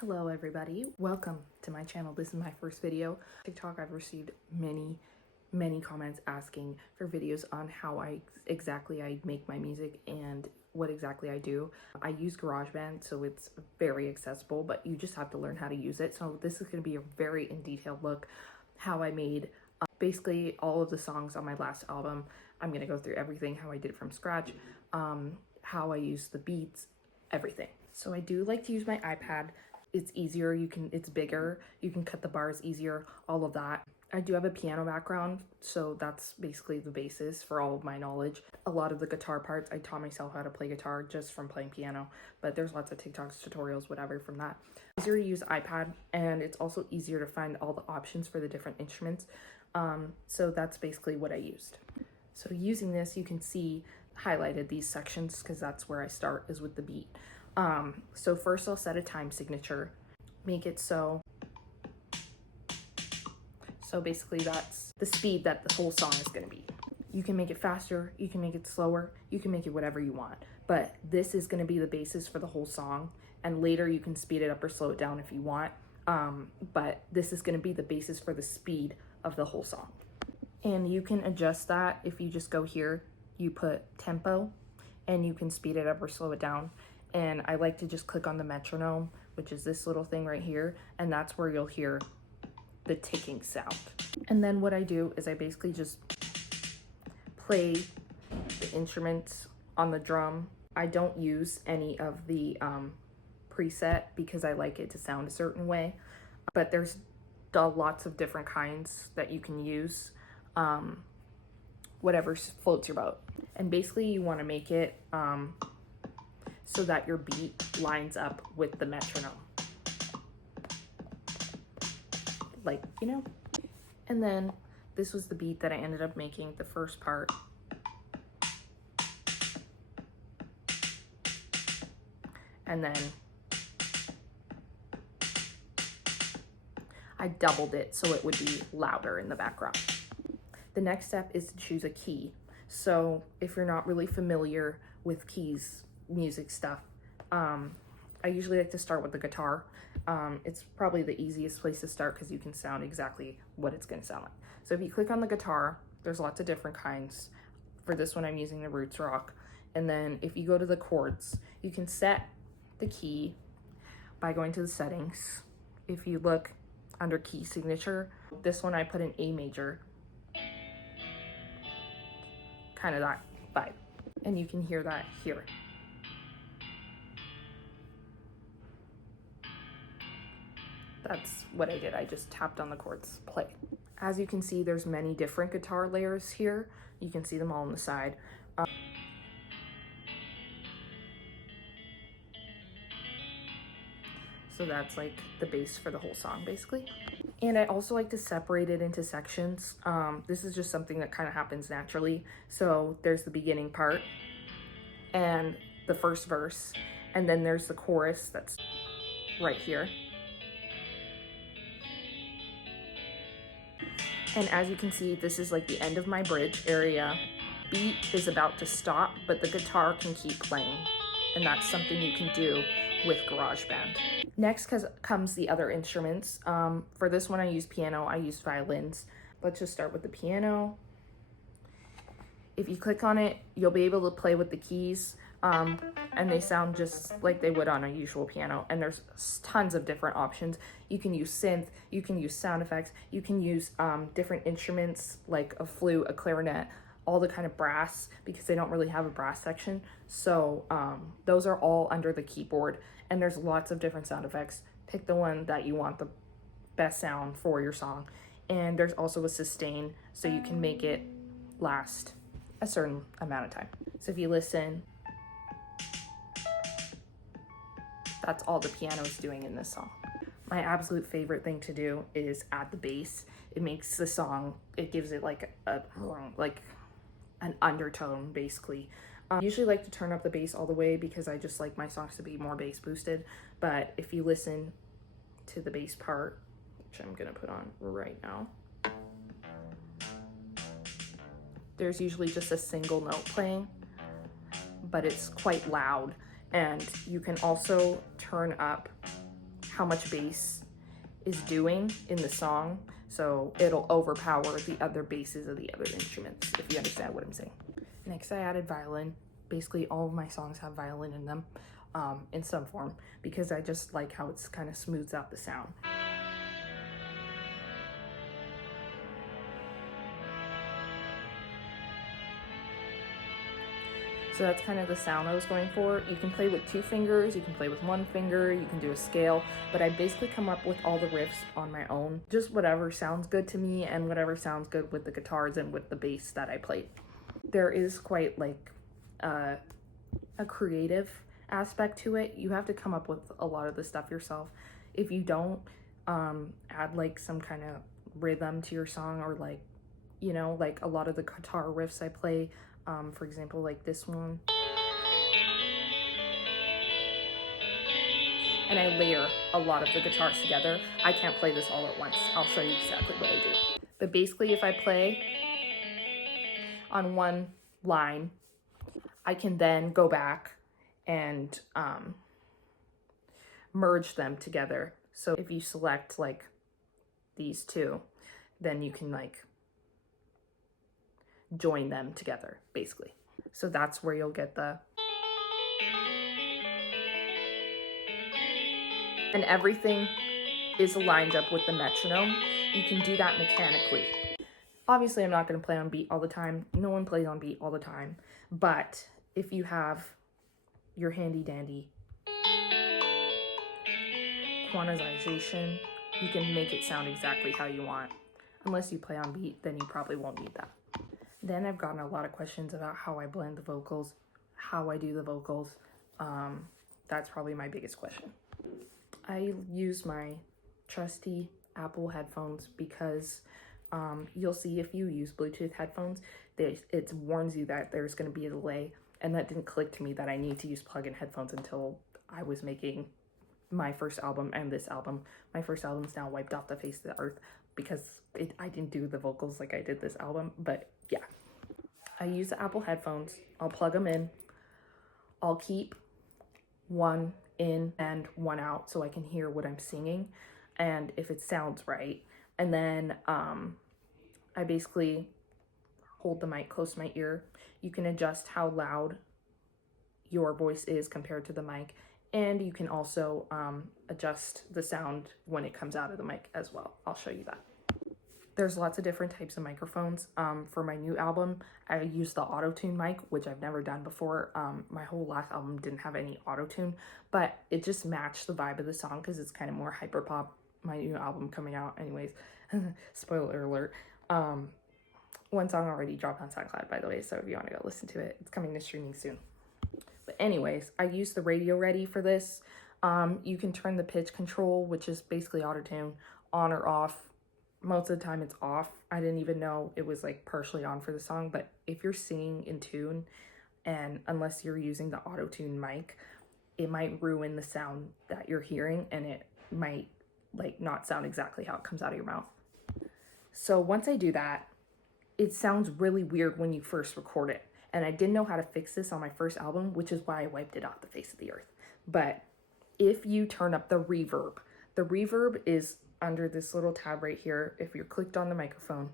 Hello everybody, welcome to my channel. This is my first video. TikTok, I've received many comments asking for videos on how exactly I make my music and what exactly I do. I use GarageBand, so it's very accessible, but you just have to learn how to use it. So this is going to be a very in detailed look how I made basically all of the songs on my last album. I'm going to go through everything, how I did it from scratch, how I use the beats, everything. So I do like to use my iPad. It's easier, it's bigger, you can cut the bars easier, all of that. I do have a piano background, so that's basically the basis for all of my knowledge. A lot of the guitar parts, I taught myself how to play guitar just from playing piano, but there's lots of TikToks, tutorials, whatever from that. It's easier to use iPad, and it's also easier to find all the options for the different instruments. So that's basically what I used. So using this, you can see highlighted these sections because that's where I start, is with the beat. So first I'll set a time signature, make it so basically that's the speed that the whole song is going to be. You can make it faster, you can make it slower, you can make it whatever you want, but this is going to be the basis for the whole song, and later you can speed it up or slow it down if you want, but this is going to be the basis for the speed of the whole song. And you can adjust that if you just go here, you put tempo, and you can speed it up or slow it down. And I like to just click on the metronome, which is this little thing right here, and that's where you'll hear the ticking sound. And then what I do is I basically just play the instruments on the drum. I don't use any of the preset because I like it to sound a certain way, but there's lots of different kinds that you can use, whatever floats your boat. And basically you want to make it so that your beat lines up with the metronome. Like, you know? And then this was the beat that I ended up making, the first part. And then I doubled it so it would be louder in the background. The next step is to choose a key. So if you're not really familiar with keys, music stuff, I usually like to start with the guitar. It's probably the easiest place to start because you can sound exactly what it's going to sound like. So if you click on the guitar, there's lots of different kinds. For this one, I'm using the Roots Rock. And then if you go to the chords, you can set the key by going to the settings. If you look under key signature, this one I put in A major, kind of that vibe. And you can hear that here. That's what I did. I just tapped on the chords, play. As you can see, there's many different guitar layers here. You can see them all on the side. So that's like the base for the whole song, basically. And I also like to separate it into sections. This is just something that kind of happens naturally. So there's the beginning part and the first verse, and then there's the chorus that's right here. And as you can see, this is like the end of my bridge area. Beat is about to stop, but the guitar can keep playing. And that's something you can do with GarageBand. Next comes the other instruments. For this one, I use piano, I use violins. Let's just start with the piano. If you click on it, you'll be able to play with the keys, and they sound just like they would on a usual piano. And there's tons of different options. You can use synth, you can use sound effects, you can use different instruments like a flute, a clarinet, all the kind of brass, because they don't really have a brass section. So those are all under the keyboard, and there's lots of different sound effects. Pick the one that you want the best sound for your song. And there's also a sustain, so you can make it last a certain amount of time. So if you listen, that's all the piano is doing in this song. My absolute favorite thing to do is add the bass. It makes the song, it gives it like an undertone, basically. Usually like to turn up the bass all the way because I just like my songs to be more bass boosted. But if you listen to the bass part, which I'm gonna put on right now, there's usually just a single note playing, but it's quite loud. And you can also turn up how much bass is doing in the song, so it'll overpower the other basses of the other instruments, if you understand what I'm saying. Next, I added violin. Basically, all of my songs have violin in them, in some form, because I just like how it's kind of smooths out the sound. So that's kind of the sound I was going for. You can play with 2 fingers, you can play with 1 finger, you can do a scale, but I basically come up with all the riffs on my own. Just whatever sounds good to me and whatever sounds good with the guitars and with the bass that I played. There is quite like a creative aspect to it. You have to come up with a lot of the stuff yourself. If you don't add like some kind of rhythm to your song, or like, you know, like a lot of the guitar riffs I play, for example, like this one, and I layer a lot of the guitars together. I can't play this all at once. I'll show you exactly what I do. But basically, if I play on one line, I can then go back and merge them together. So if you select like these 2, then you can like join them together, basically. So that's where you'll get the, and everything is lined up with the metronome. You can do that mechanically. Obviously, I'm not going to play on beat all the time. No one plays on beat all the time. But if you have your handy dandy quantization, you can make it sound exactly how you want. Unless you play on beat, then you probably won't need that. Then I've gotten a lot of questions about how I blend the vocals, how I do the vocals. That's probably my biggest question. I use my trusty Apple headphones because you'll see if you use Bluetooth headphones, it warns you that there's going to be a delay, and that didn't click to me that I need to use plug-in headphones until I was making my first album and this album. My first album's now wiped off the face of the earth because I didn't do the vocals like I did this album, but yeah. I use the Apple headphones. I'll plug them in. I'll keep one in and one out so I can hear what I'm singing and if it sounds right. And then I basically hold the mic close to my ear. You can adjust how loud your voice is compared to the mic, and you can also adjust the sound when it comes out of the mic as well. I'll show you that. There's lots of different types of microphones. For my new album, I used the auto-tune mic, which I've never done before. My whole last album didn't have any auto-tune, but it just matched the vibe of the song because it's kind of more hyper-pop. My new album coming out anyways. Spoiler alert. One song already dropped on SoundCloud, by the way, so if you want to go listen to it, it's coming to streaming soon. But anyways, I used the Radio Ready for this. You can turn the pitch control, which is basically auto-tune, on or off. Most of the time it's off. I didn't even know it was like partially on for the song, but if you're singing in tune, and unless you're using the auto-tune mic, it might ruin the sound that you're hearing, and it might like not sound exactly how it comes out of your mouth. So once I do that, it sounds really weird when you first record it. And I didn't know how to fix this on my first album, which is why I wiped it off the face of the earth. But if you turn up the reverb is under this little tab right here. If you're clicked on the microphone,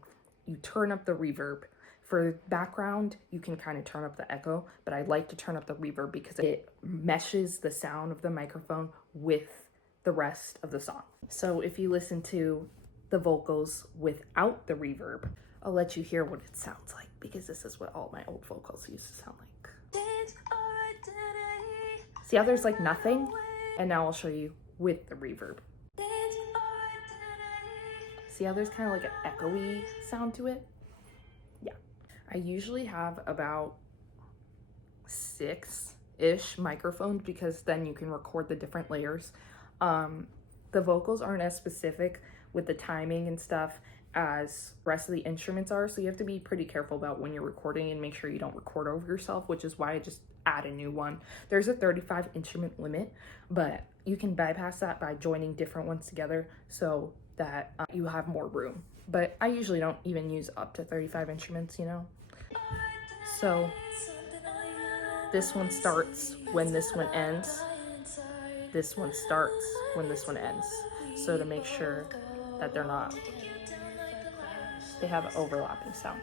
you turn up the reverb. For background, you can kind of turn up the echo, but I like to turn up the reverb because it meshes the sound of the microphone with the rest of the song. So if you listen to the vocals without the reverb, I'll let you hear what it sounds like, because this is what all my old vocals used to sound like. See how there's like nothing? And now I'll show you with the reverb. See how there's kind of like an echoey sound to it? Yeah. I usually have about 6-ish microphones because then you can record the different layers. The vocals aren't as specific with the timing and stuff as the rest of the instruments are, so you have to be pretty careful about when you're recording and make sure you don't record over yourself, which is why I just add a new one. There's a 35 instrument limit, but you can bypass that by joining different ones together so that you have more room. But I usually don't even use up to 35 instruments, you know? So this one starts when this one ends. this one starts when this one ends. So to make sure that they have an overlapping sound.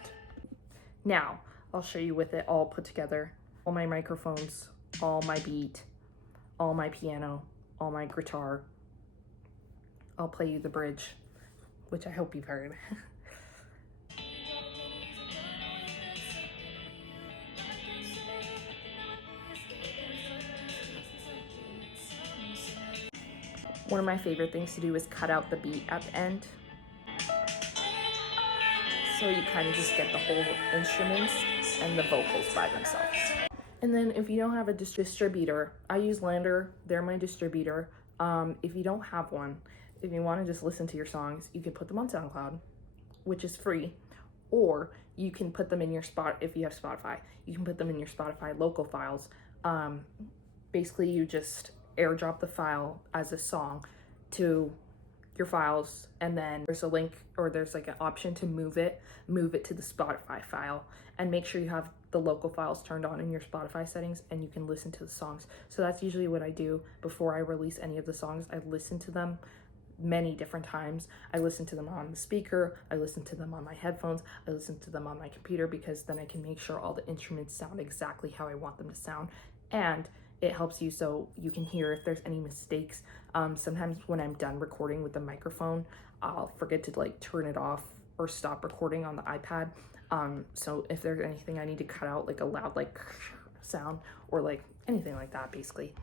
Now, I'll show you with it all put together. All my microphones, all my beat, all my piano, all my guitar. I'll play you the bridge, which I hope you've heard. One of my favorite things to do is cut out the beat at the end. So you kind of just get the whole instruments and the vocals by themselves. And then if you don't have a distributor, I use Lander, they're my distributor. If you don't have one, if you want to just listen to your songs, you can put them on SoundCloud, which is free, or you can put them in your if you have Spotify, you can put them in your Spotify local files. Basically you just airdrop the file as a song to your files, and then there's a link, or there's like an option to move it to the Spotify file, and make sure you have the local files turned on in your Spotify settings and you can listen to the songs. So that's usually what I do before I release any of the songs. I listen to them many different times. I listen to them on the speaker, I listen to them on my headphones, I listen to them on my computer, because then I can make sure all the instruments sound exactly how I want them to sound, and it helps you so you can hear if there's any mistakes. Sometimes when I'm done recording with the microphone, I'll forget to like turn it off or stop recording on the iPad. So if there's anything I need to cut out, like a loud like sound or like anything like that, basically.